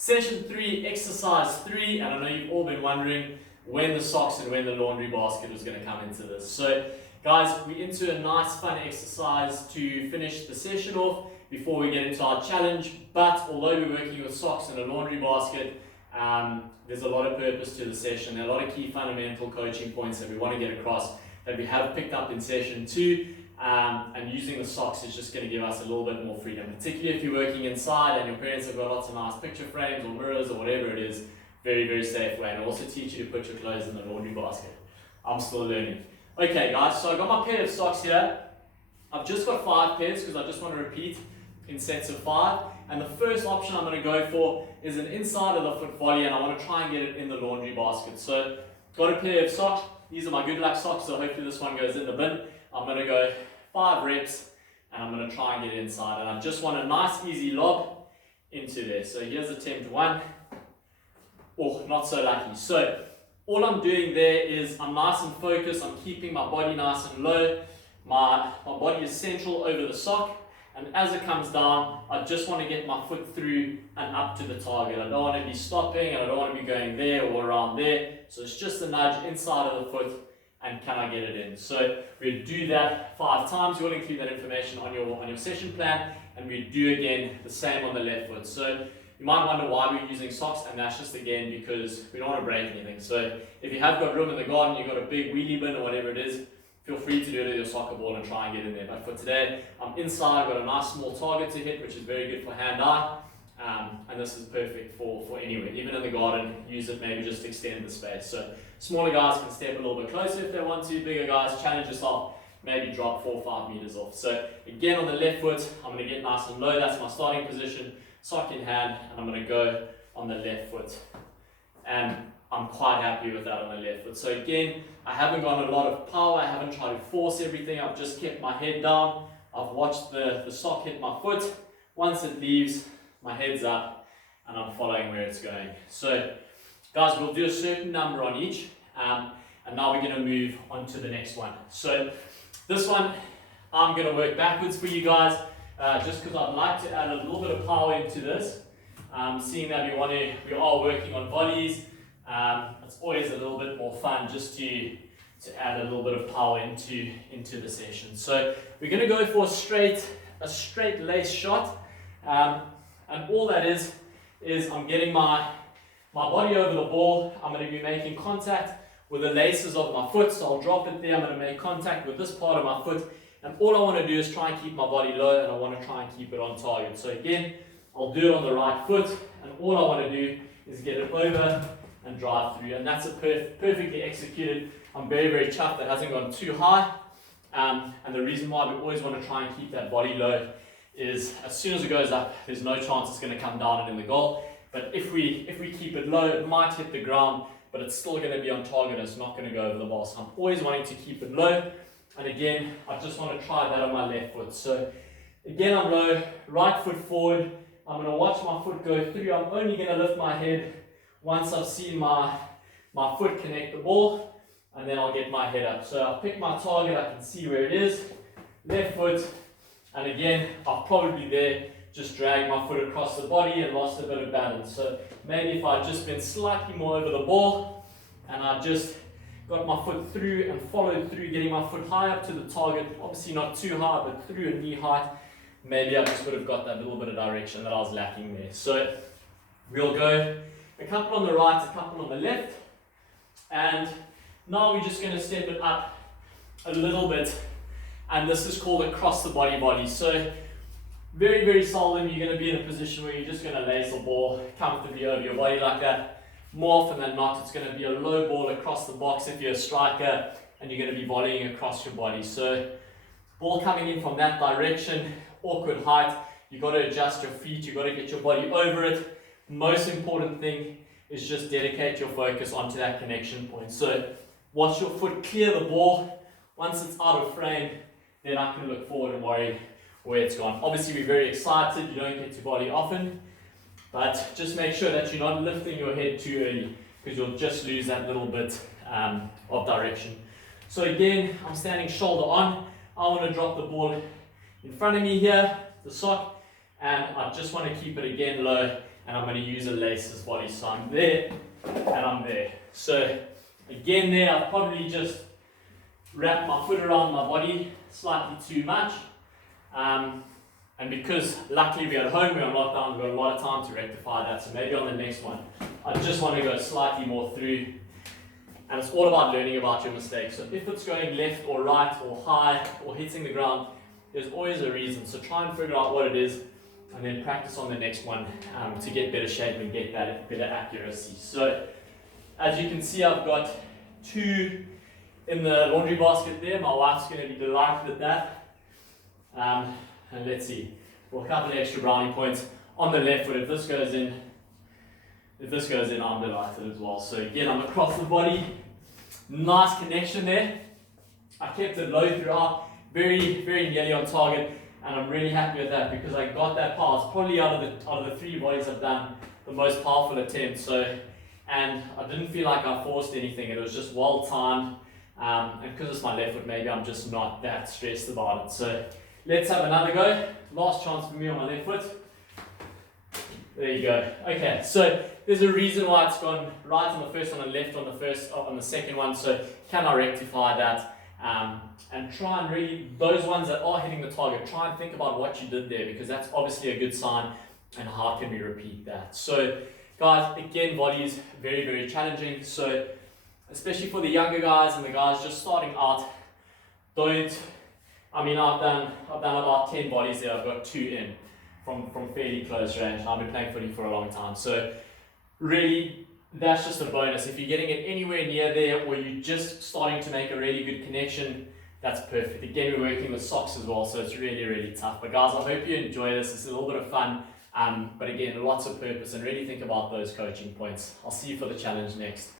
Session 3, exercise 3, and I know you've all been wondering when the socks and when the laundry basket was going to come into this. So guys, we're into a nice fun exercise to finish the session off before we get into our challenge. But although we're working with socks and a laundry basket, there's a lot of purpose to the session. There are a lot of key fundamental coaching points that we want to get across that we have picked up in session 2. And using the socks is just going to give us a little bit more freedom, particularly if you're working inside and your parents have got lots of nice picture frames or mirrors or whatever it is. Very, very safe way, and also teach you to put your clothes in the laundry basket. I'm still learning. Okay guys, so I've got my pair of socks here. I've just got 5 pairs because I just want to repeat in sets of 5. And the first option I'm going to go for is an inside of the foot volley, and I want to try and get it in the laundry basket. So got a pair of socks. These are my good luck socks, so hopefully this one goes in the bin. I'm going to go 5 reps and I'm going to try and get it inside, and I just want a nice easy lob into there. So here's attempt 1. Oh, not so lucky. So all I'm doing there is I'm nice and focused. I'm keeping my body nice and low. My body is central over the sock, and as it comes down, I just want to get my foot through and up to the target. I don't want to be stopping and I don't want to be going there or around there. So it's just a nudge inside of the foot, and can I get it in? So we do that 5 times. We'll include that information on your session plan, and we do again the same on the left foot. So you might wonder why we're using socks, and that's just again because we don't want to break anything. So if you have got room in the garden, you've got a big wheelie bin or whatever it is, feel free to do it with your soccer ball and try and get in there. But for today, I'm inside, I've got a nice small target to hit, which is very good for hand-eye. And this is perfect for anywhere, even in the garden. Use it, maybe just extend the space. So smaller guys can step a little bit closer if they want to. Bigger guys, challenge yourself, maybe drop 4 or 5 meters off. So again, on the left foot, I'm going to get nice and low. That's my starting position, sock in hand, and I'm going to go on the left foot. And I'm quite happy with that on the left foot. So again, I haven't got a lot of power. I haven't tried to force everything. I've just kept my head down. I've watched the sock hit my foot. Once it leaves, my head's up, and I'm following where it's going. So guys, we'll do a certain number on each, and now we're going to move on to the next one. So this one, I'm going to work backwards for you guys, just because I'd like to add a little bit of power into this. Seeing that we are working on volleys, it's always a little bit more fun just to add a little bit of power into the session. So we're going to go for a straight lace shot. And all that is I'm getting my body over the ball. I'm going to be making contact with the laces of my foot, so I'll drop it there. I'm going to make contact with this part of my foot, and all I want to do is try and keep my body low, and I want to try and keep it on target. So again, I'll do it on the right foot, and all I want to do is get it over and drive through, and that's a perfectly executed. I'm very, very chuffed that hasn't gone too high, and the reason why we always want to try and keep that body low is as soon as it goes up, there's no chance it's going to come down and in the goal. But if we keep it low, it might hit the ground, but it's still going to be on target. It's not going to go over the ball. So I'm always wanting to keep it low. And again, I just want to try that on my left foot. So again, I'm low, right foot forward. I'm going to watch my foot go through. I'm only going to lift my head once I've seen my foot connect the ball, and then I'll get my head up. So I'll pick my target. I can see where it is. Left foot. And again, I'll probably there just drag my foot across the body and lost a bit of balance. So maybe if I'd just been slightly more over the ball and I just got my foot through and followed through, getting my foot high up to the target, obviously not too high, but through a knee height, maybe I just would have got that little bit of direction that I was lacking there. So we'll go a couple on the right, a couple on the left. And now we're just going to step it up a little bit. And this is called a cross the body volley. So very, very seldom you're going to be in a position where you're just going to lace the ball comfortably over your body like that. More often than not, it's going to be a low ball across the box if you're a striker, and you're going to be volleying across your body. So ball coming in from that direction, awkward height, you've got to adjust your feet, you've got to get your body over it. Most important thing is just dedicate your focus onto that connection point. So watch your foot clear the ball. Once it's out of frame, then I can look forward and worry where it's gone. Obviously, we're very excited. You don't get to volley often, but just make sure that you're not lifting your head too early, because you'll just lose that little bit of direction. So again, I'm standing shoulder on. I want to drop the ball in front of me here, the sock, and I just want to keep it again low and I'm going to use a laces volley. So I'm there and I'm there. So again there, I've probably just wrapped my foot around my body slightly too much. And because luckily we're at home, we're on lockdown, we've got a lot of time to rectify that. So maybe on the next one, I just want to go slightly more through. And it's all about learning about your mistakes. So if it's going left or right or high or hitting the ground, there's always a reason. So try and figure out what it is and then practice on the next one to get better shape and get that better accuracy. So as you can see, I've got 2 in the laundry basket there. My wife's going to be delighted with that. And let's see, for a couple of extra brownie points on the left foot. If this goes in, I'm delighted as well. So again, I'm across the body. Nice connection there. I kept it low throughout, very, very nearly on target, and I'm really happy with that because I got that pass. Probably out of the 3 volleys I've done, the most powerful attempt. So, and I didn't feel like I forced anything. It was just well timed, and because it's my left foot, maybe I'm just not that stressed about it. So let's have another go. Last chance for me on my left foot. There you go. Okay, so there's a reason why it's gone right on the first one and left on the second one. So can I rectify that? And try and really, those ones that are hitting the target, try and think about what you did there, because that's obviously a good sign. And how can we repeat that? So guys, again, volleys very, very challenging. So especially for the younger guys and the guys just starting out, I've done about 10 volleys there. I've got 2 in from fairly close range. I've been playing footy for a long time. So really, that's just a bonus. If you're getting it anywhere near there or you're just starting to make a really good connection, that's perfect. Again, we're working with socks as well, so it's really, really tough. But guys, I hope you enjoy this. It's a little bit of fun. But again, lots of purpose, and really think about those coaching points. I'll see you for the challenge next.